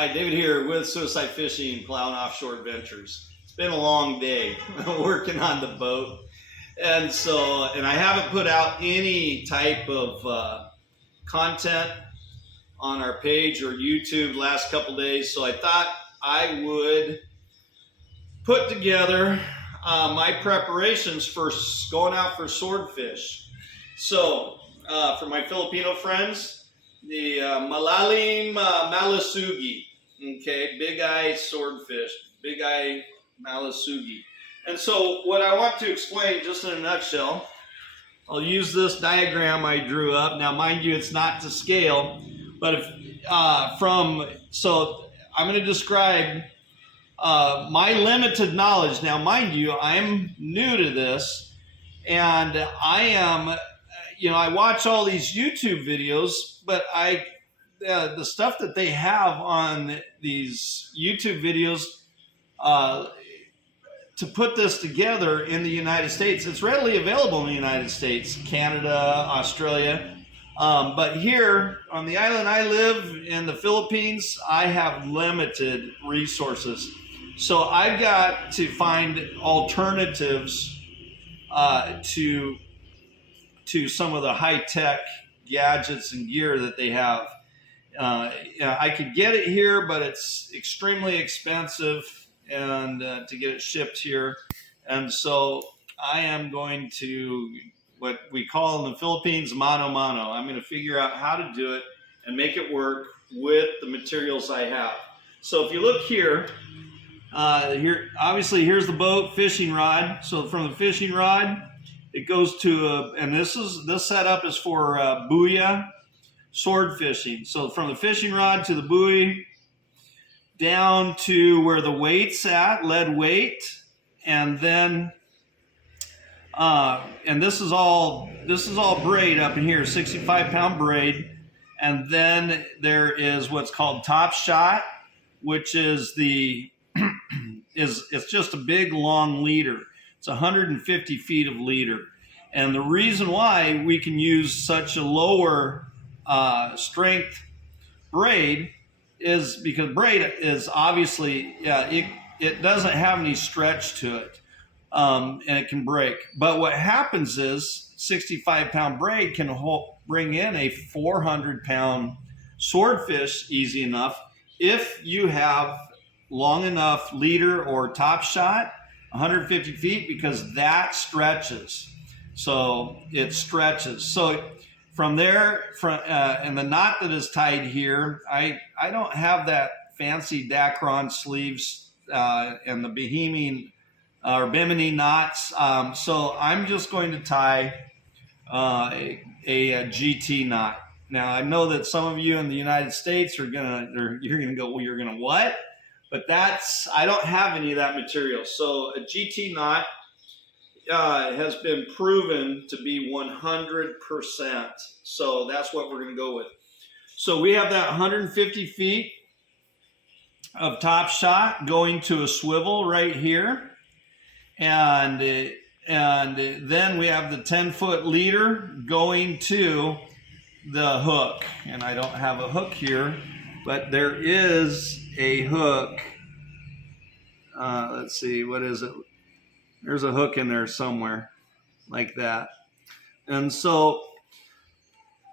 Hi, David here with Suicide Fishing, Plowing Offshore Adventures. It's been a long day working on the boat, and I haven't put out any type of content on our page or YouTube last couple days, so I thought I would put together my preparations for going out for swordfish. So for my Filipino friends, the malalim malasugi, okay, big eye swordfish, big eye malasugi. And so what I want to explain just in a nutshell, I'll use this diagram I drew up. Now mind you, it's not to scale, but if so I'm going to describe my limited knowledge. Now mind you, I'm new to this, and I am, I watch all these YouTube videos, but the stuff that they have on these YouTube videos to put this together in the United States, it's readily available in the United States, Canada, Australia. But here on the island I live in the Philippines, I have limited resources. So I've got to find alternatives to some of the high-tech gadgets and gear that they have. I could get it here, but it's extremely expensive and to get it shipped here. And so I am going to, what we call in the Philippines, mano mano. I'm going to figure out how to do it and make it work with the materials I have. So if you look here, obviously here's the boat, fishing rod. So from the fishing rod, it goes to and this setup is for buoy sword fishing. So from the fishing rod to the buoy, down to where the weight's at, lead weight, and then and this is all braid up in here, 65-pound braid, and then there is what's called top shot, which is it's just a big long leader. It's 150 feet of leader. And the reason why we can use such a lower strength braid is because braid is obviously, it doesn't have any stretch to it, and it can break. But what happens is 65-pound braid can bring in a 400-pound swordfish easy enough if you have long enough leader or top shot, 150 feet, because that stretches. So it stretches. So from there, and the knot that is tied here, I don't have that fancy Dacron sleeves and the Bimini knots. So I'm just going to tie a GT knot. Now I know that some of you in the United States you're gonna go, well, you're gonna what? But I don't have any of that material. So a GT knot has been proven to be 100%. So that's what we're going to go with. So we have that 150 feet of top shot going to a swivel right here. And then we have the 10-foot leader going to the hook. And I don't have a hook here, but there is a hook. Let's see, what is it? There's a hook in there somewhere like that. And so,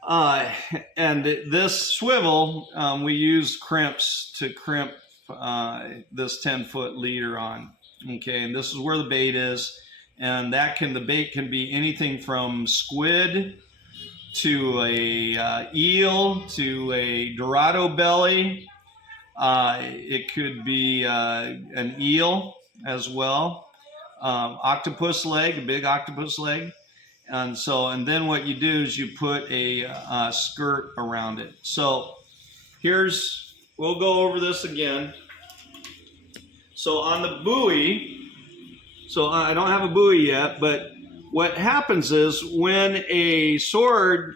and this swivel, we use crimps to crimp this 10-foot leader on. Okay, and this is where the bait is. And the bait can be anything from squid to a eel to a dorado belly. It could be an eel as well, octopus leg, a big octopus leg, and then what you do is you put a skirt around it. So we'll go over this again. So on the buoy, so I don't have a buoy yet, but what happens is when a sword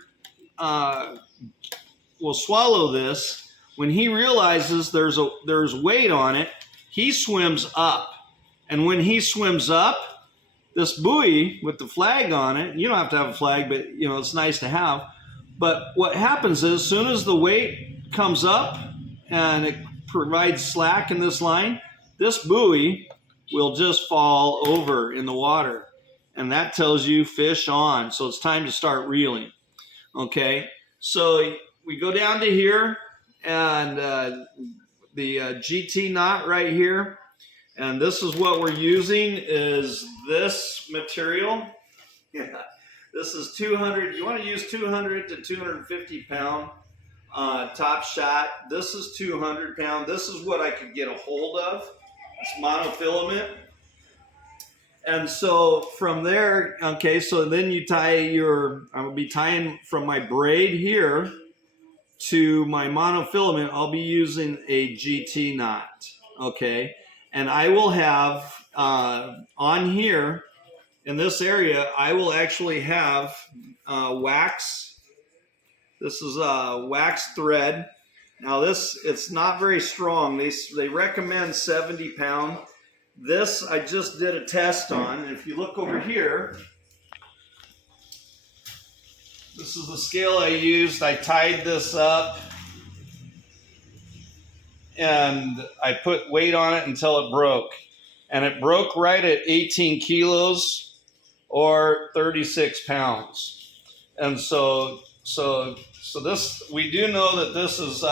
will swallow this, when he realizes there's weight on it, he swims up. And when he swims up, this buoy with the flag on it, you don't have to have a flag, but it's nice to have. But what happens is, as soon as the weight comes up and it provides slack in this line, this buoy will just fall over in the water. And that tells you fish on. So it's time to start reeling. Okay, so we go down to here, and the GT knot right here. And this is what we're using, is this material. Yeah, this is 200. You want to use 200 to 250 pound top shot. This is 200 pound. This is what I could get a hold of. It's monofilament. And so from there, okay, so then you tie your, I will be tying from my braid here to my monofilament. I'll be using a GT knot, okay? And I will have on here in this area, I will actually have wax. This is wax thread. Now this, it's not very strong. They recommend 70 pound. This I just did a test on, and if you look over here, this is the scale I used. I tied this up and I put weight on it until it broke. And it broke right at 18 kilos or 36 pounds. And so this, we do know that this is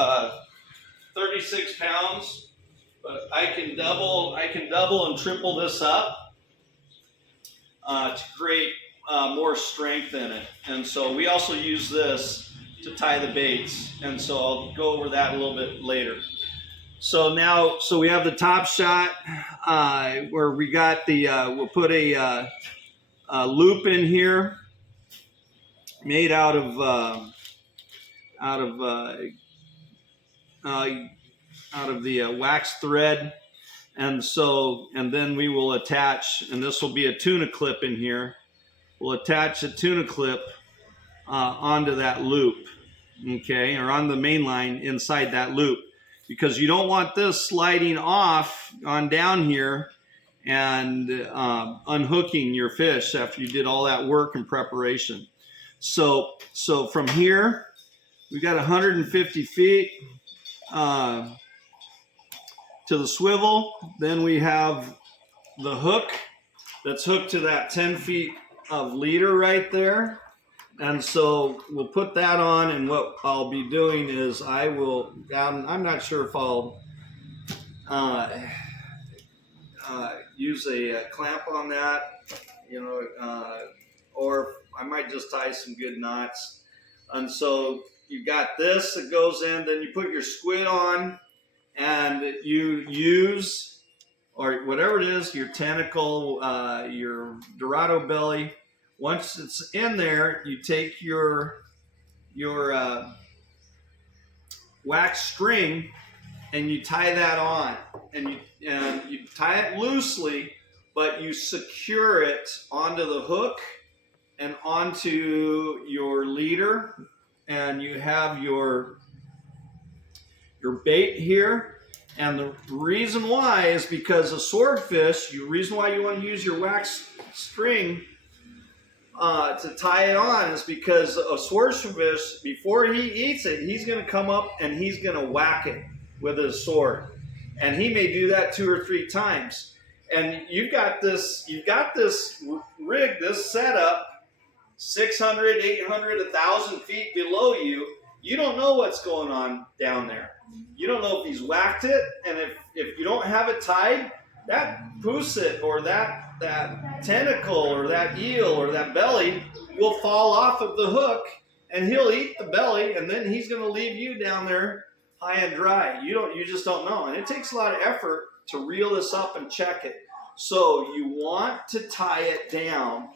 36 pounds. But I can double and triple this up to create more strength in it. And so we also use this to tie the baits. And so I'll go over that a little bit later. So now, so we have the top shot where we got the, we'll put a loop in here made out of the wax thread. And so, and then we will attach, and this will be a tuna clip in here. We'll attach a tuna clip onto that loop, okay, or on the main line inside that loop, because you don't want this sliding off on down here and unhooking your fish after you did all that work and preparation. So from here, we got 150 feet to the swivel. Then we have the hook that's hooked to that 10 feet of leader right there. And so we'll put that on, and what I'll be doing is I will, I'm not sure if I'll use a clamp on that, you know, or I might just tie some good knots. And so you got this that goes in, then you put your squid on, and you use, or whatever it is, your tentacle, your Dorado belly. Once it's in there, you take your wax string and you tie that on, and you tie it loosely, but you secure it onto the hook and onto your leader, and you have your bait here. And the reason why is because a swordfish, the reason why you want to use your wax string to tie it on is because a swordfish, before he eats it, he's going to come up and he's going to whack it with his sword. And he may do that 2 or 3 times. And you've got this rig, this setup, 600, 800, 1,000 feet below you. You don't know what's going on down there. You don't know if he's whacked it, and if you don't have it tied, that pusset or that tentacle or that eel or that belly will fall off of the hook, and he'll eat the belly, and then he's going to leave you down there high and dry. You just don't know, and it takes a lot of effort to reel this up and check it. So you want to tie it down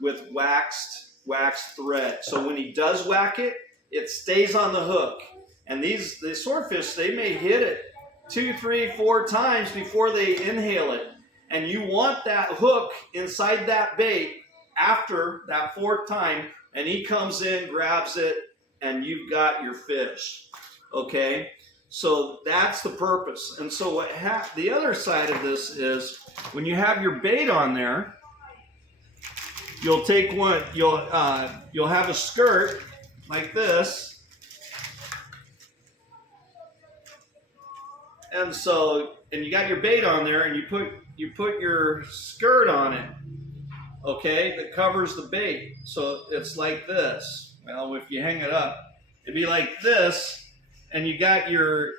with waxed thread. So when he does whack it, it stays on the hook. And the swordfish, they may hit it 2, 3, 4 times before they inhale it. And you want that hook inside that bait after that 4th time, and he comes in, grabs it, and you've got your fish. Okay? So that's the purpose. And so what the other side of this is, when you have your bait on there, you'll take one, you'll have a skirt like this. And so, and you got your bait on there, and you put your skirt on it, okay, that covers the bait. So it's like this. Well, if you hang it up, it'd be like this, and you got your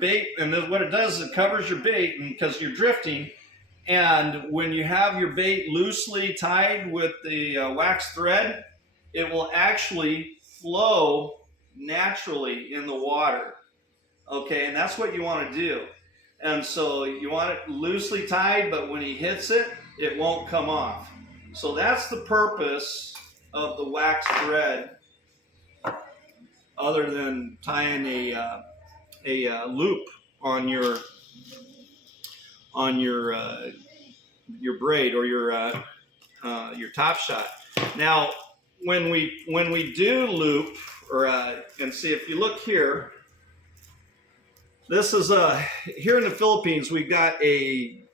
bait, and then what it does is it covers your bait, and because you're drifting, and when you have your bait loosely tied with the wax thread, it will actually flow naturally in the water. Okay, and that's what you want to do. And so you want it loosely tied, but when he hits it, it won't come off. So that's the purpose of the wax thread, other than tying a loop on your braid or your top shot. Now, when we do loop, or and see, if you look here, this is here in the Philippines, we've got a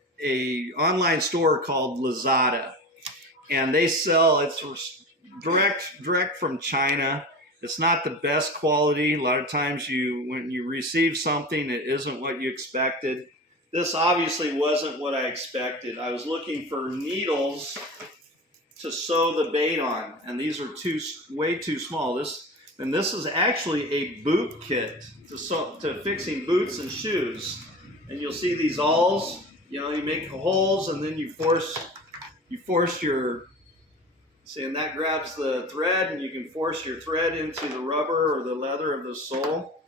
online store called Lazada, and they sell, it's direct from China. It's not the best quality. A lot of times when you receive something, it isn't what you expected. This obviously wasn't what I expected. I was looking for needles to sew the bait on, and these are way too small. This is actually a boot kit to fixing boots and shoes. And you'll see these awls. You know, you make holes, and then you force your, see, and that grabs the thread, and you can force your thread into the rubber or the leather of the sole,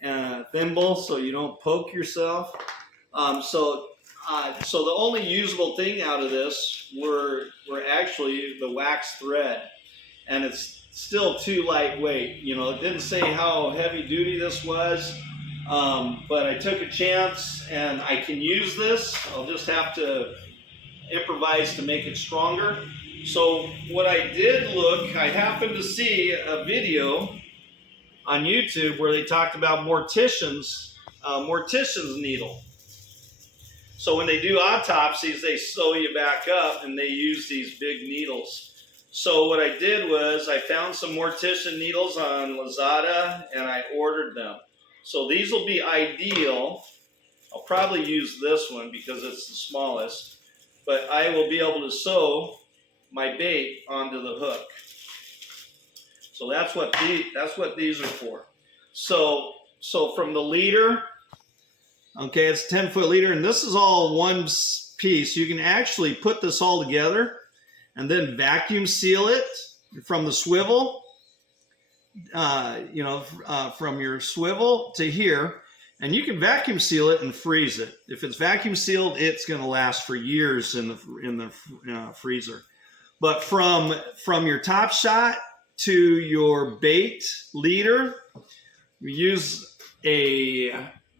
and a thimble so you don't poke yourself. So the only usable thing out of this were actually the wax thread, and it's still too lightweight. You know, it didn't say how heavy duty this was, but I took a chance, and I can use this. I'll just have to improvise to make it stronger. So what I did I happened to see a video on YouTube where they talked about mortician's needle. So when they do autopsies, they sew you back up, and they use these big needles. So what I did was I found some mortician needles on Lazada, and I ordered them. So these will be ideal. I'll probably use this one because it's the smallest, but I will be able to sew my bait onto the hook. So that's what these are for. So from the leader, okay, it's a 10-foot leader, and this is all one piece. You can actually put this all together and then vacuum seal it from the swivel, from your swivel to here, and you can vacuum seal it and freeze it. If it's vacuum sealed, it's going to last for years in the freezer. But from your top shot to your bait leader, we use a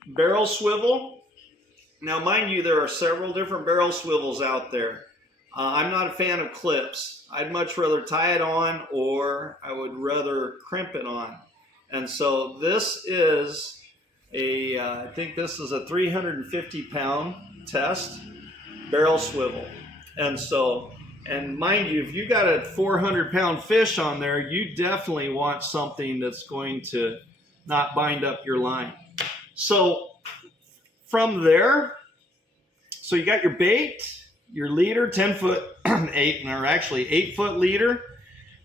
barrel swivel. Now, mind you, there are several different barrel swivels out there. I'm not a fan of clips. I'd much rather tie it on, or I would rather crimp it on. And so this is I think this is a 350-pound test barrel swivel. And mind you, if you got a 400-pound fish on there, you definitely want something that's going to not bind up your line. So from there, so you got your bait, your leader, 10-foot, 8-foot leader,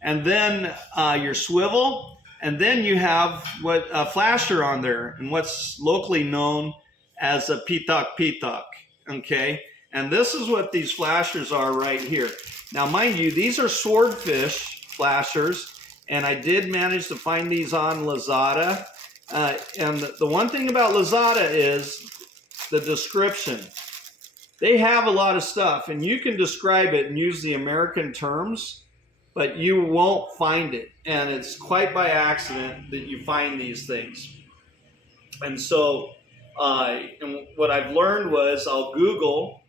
and then your swivel, and then you have a flasher on there, and what's locally known as a pitak, okay? And this is what these flashers are right here. Now, mind you, these are swordfish flashers, and I did manage to find these on Lazada. And the one thing about Lazada is the description. They have a lot of stuff, and you can describe it and use the American terms, but you won't find it. And it's quite by accident that you find these things. And so and what I've learned was I'll Google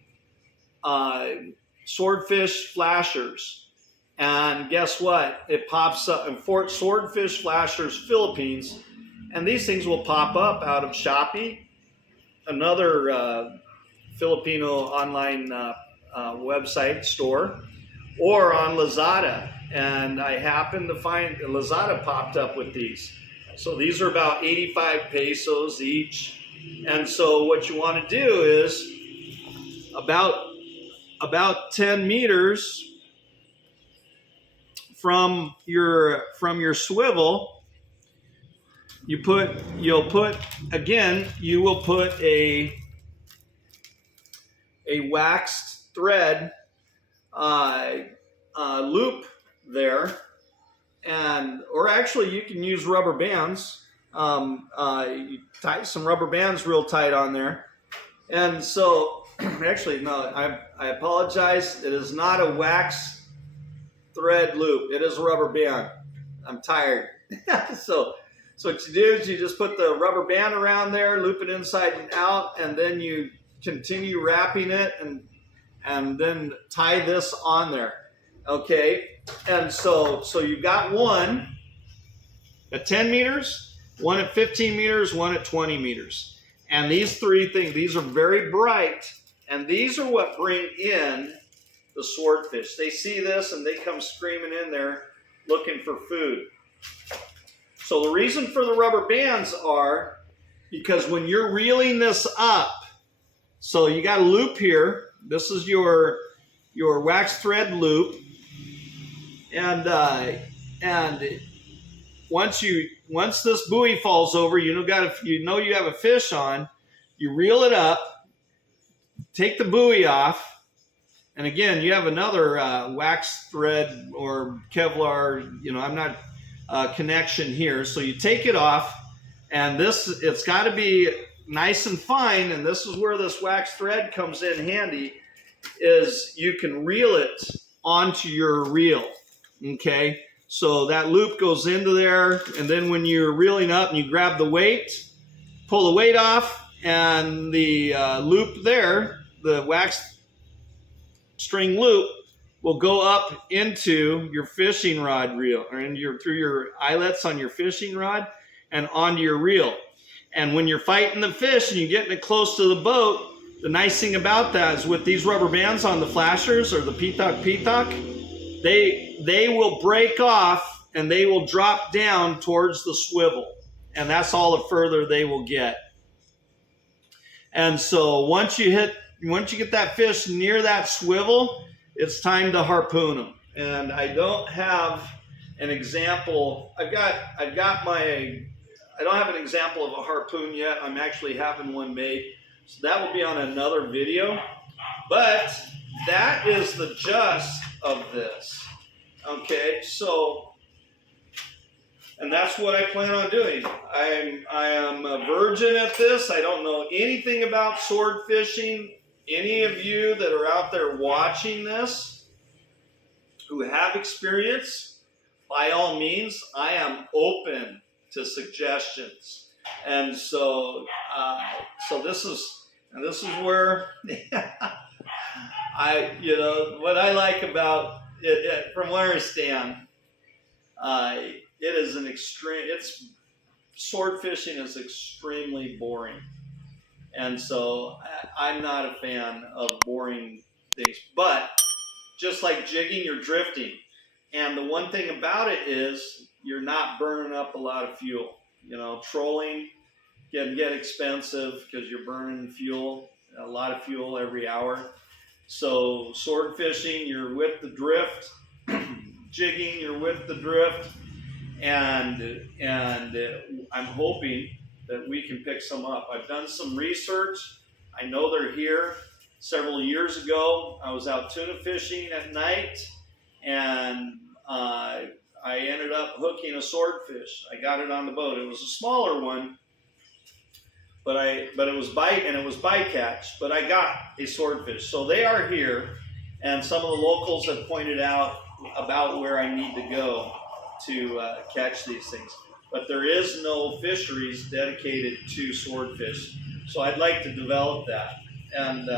swordfish flashers, and guess what? It pops up in Swordfish Flashers Philippines, and these things will pop up out of Shopee, another Filipino online website store, or on Lazada. And I happened to find Lazada popped up with these. So these are about 85 pesos each. And so what you want to do is about 10 meters from your swivel, you will put a waxed thread loop there, or actually you can use rubber bands. You tie some rubber bands real tight on there. And so, actually, no, I apologize. It is not a wax thread loop. It is a rubber band. I'm tired. So what you do is you just put the rubber band around there, loop it inside and out, and then you continue wrapping it and then tie this on there. Okay? And so you've got one at 10 meters, one at 15 meters, one at 20 meters. And these three things, these are very bright, and these are what bring in the swordfish. They see this and they come screaming in there looking for food. So the reason for the rubber bands are because when you're reeling this up, so you got a loop here. This is your wax thread loop, and once this buoy falls over, you know you have a fish on. You reel it up, take the buoy off. And again, you have another wax thread or Kevlar, I'm not connection here. So you take it off, and it's got to be nice and fine. And this is where this wax thread comes in handy, is you can reel it onto your reel. Okay, so that loop goes into there, and then when you're reeling up and you grab the weight, pull the weight off, and the loop there, the wax string loop, will go up into your fishing rod reel, or through your eyelets on your fishing rod and onto your reel. And when you're fighting the fish and you're getting it close to the boat, the nice thing about that is with these rubber bands on the flashers or the pitak, they will break off and they will drop down towards the swivel. And that's all the further they will get. And so once you get that fish near that swivel, it's time to harpoon them. And I don't have an example. I don't have an example of a harpoon yet. I'm actually having one made. So that will be on another video. But that is the gist of this. Okay, so, and that's what I plan on doing. I am a virgin at this. I don't know anything about sword fishing. Any of you that are out there watching this who have experience, by all means, I am open to suggestions. And so, this is where what I like about it from where I stand, sword fishing is extremely boring. And so I'm not a fan of boring things. But just like jigging, you're drifting. And the one thing about it is you're not burning up a lot of fuel. Trolling can get expensive because you're burning a lot of fuel every hour. So sword fishing, you're with the drift. Jigging, you're with the drift. And I'm hoping that we can pick some up. I've done some research. I know they're here. Several years ago, I was out tuna fishing at night, and I ended up hooking a swordfish. I got it on the boat. It was a smaller one, but it was bycatch. But I got a swordfish. So they are here, and some of the locals have pointed out about where I need to go to catch these things. But there is no fisheries dedicated to swordfish. So I'd like to develop that. And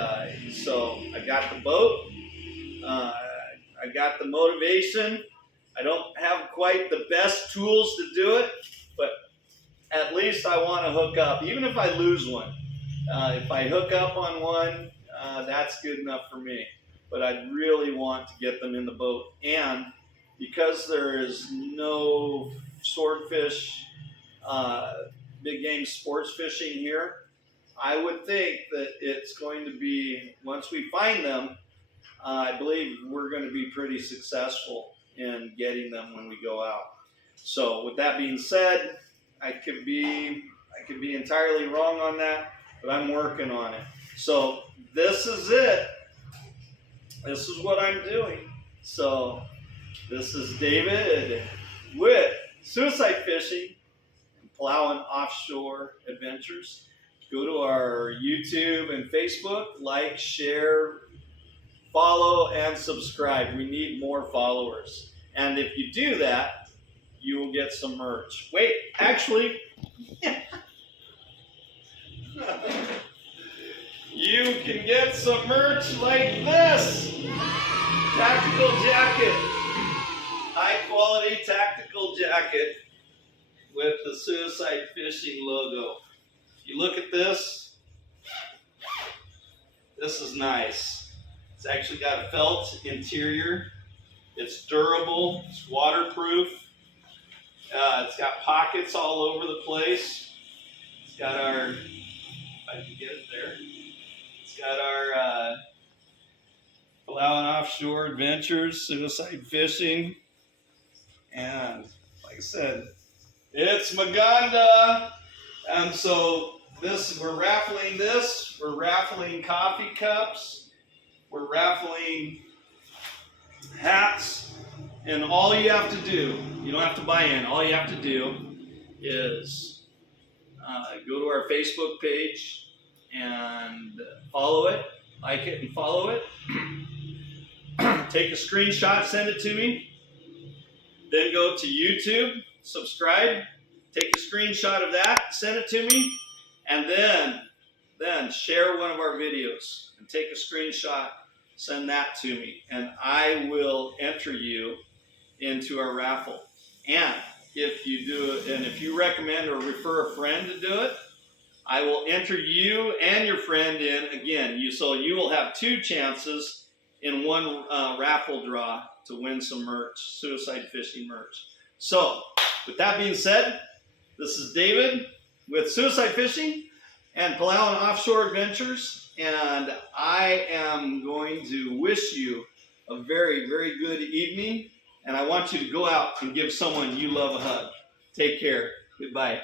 so I got the boat. I got the motivation. I don't have quite the best tools to do it, but at least I want to hook up, even if I lose one. If I hook up on one, that's good enough for me. But I'd really want to get them in the boat. And because there is no swordfish, big game sports fishing here, I would think that it's going to be, once we find them, I believe we're going to be pretty successful in getting them when we go out. So with that being said, I could be entirely wrong on that, but I'm working on it. So this is it. This is what I'm doing. So this is David with Suicide Fishing and Plowing Offshore Adventures. Go to our YouTube and Facebook, like, share, follow, and subscribe. We need more followers. And if you do that, you will get some merch. Wait, actually, you can get some merch like this. Tactical jacket. High quality tactical jacket with the Suicide Fishing logo. If you look at this, this is nice. It's actually got a felt interior. It's durable, it's waterproof. It's got pockets all over the place. It's got our, if I can get it there, it's got our Plowing Offshore Adventures, Suicide Fishing, and like I said, it's Maganda. And so we're raffling this, we're raffling coffee cups, we're raffling hats, and all you have to do, you don't have to buy in, all you have to do is go to our Facebook page and follow it, like it and follow it. Take a screenshot, send it to me. Then go to YouTube, subscribe, take a screenshot of that, send it to me, and then share one of our videos and take a screenshot, send that to me, and I will enter you into our raffle. And if you do it, and if you recommend or refer a friend to do it, I will enter you and your friend in again. So you will have 2 chances in one raffle draw to win some merch, Suicide Fishing merch. So with that being said, this is David with Suicide Fishing and Plowing Offshore Adventures, and I am going to wish you a very, very good evening, and I want you to go out and give someone you love a hug. Take care. Goodbye.